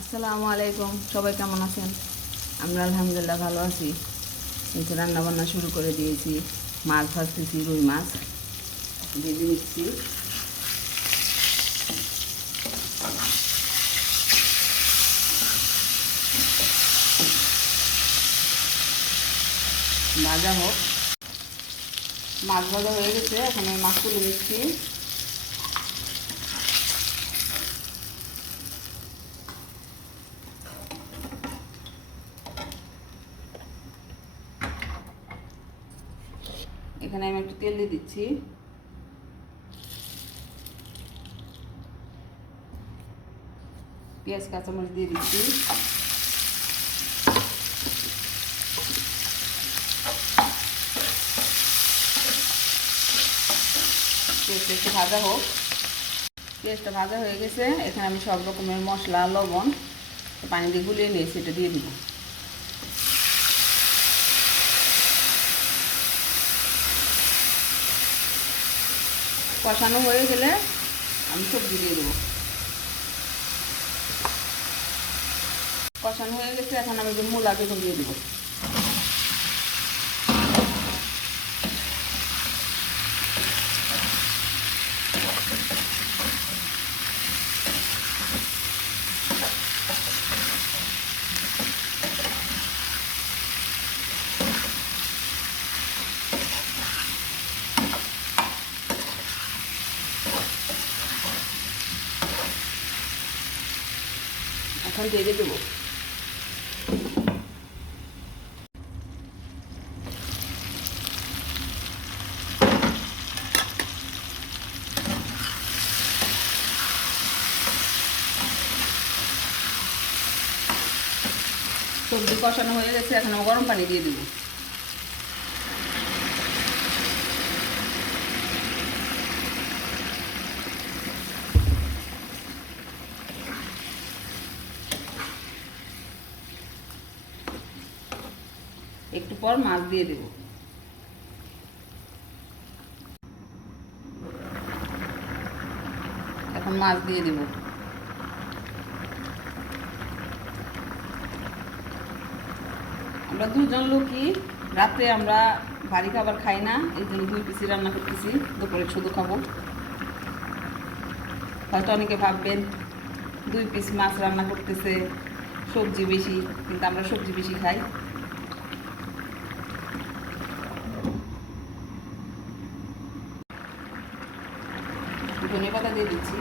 আসসালামু আলাইকুম, সবাই কেমন আছেন? আমরা আলহামদুলিল্লাহ ভালো আছি। এই তো রান্নাবান্না শুরু করে দিয়েছি। মাছ ভাজতেছি, রুই মাছ ভেজে নিচ্ছি। ভাজা হোক। মাছ ভাজা হয়ে গেছে, এখন আমি মাছ তুলে নিচ্ছি। এখানে আমি একটু তেল দিয়ে দিচ্ছি। পেঁয়াজ কাঁচামরিচ দিয়ে দিচ্ছি। পেঁয়াজটা একটু ভাজা হোক। পেঁয়াজটা ভাজা হয়ে গেছে, এখানে আমি সব রকমের মশলা, লবণ পানি দিয়ে গুলিয়ে নিয়েছি, এটা দিয়ে দিব। কষানো হয়ে গেলে আমি সবজি দিয়ে দেবো। কষানো হয়ে গেছে, এখন আমি মূলা বেগুন দিয়ে দেবো। এখন দিয়ে দেবো। সবজি কষানো হয়ে গেছে, এখন আমি গরম পানি দিয়ে দেবো। একটু পর মাছ দিয়ে দেবো। এখন মাছ দিয়ে দেবো। আমরা দুজন লোকই, রাত্রে আমরা ভারী খাবার খাই না, এই জন্য 2 পিসি রান্না করতেছি। দুপুরে শুধু খাবো। হয়তো অনেকে ভাববেন 2 পিস মাছ রান্না করতেছে, সবজি বেশি, কিন্তু আমরা সবজি বেশি খাই। ধনেপাতা দিয়ে দিচ্ছি।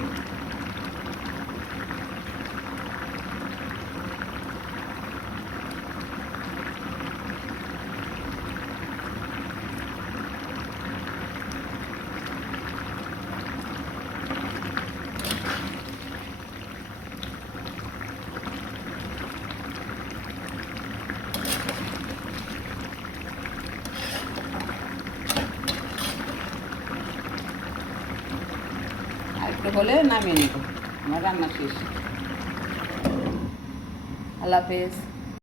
আর একটু হলে নামিয়ে নেব। আমার রান্না শেষ। আল্লাহ হাফেজ।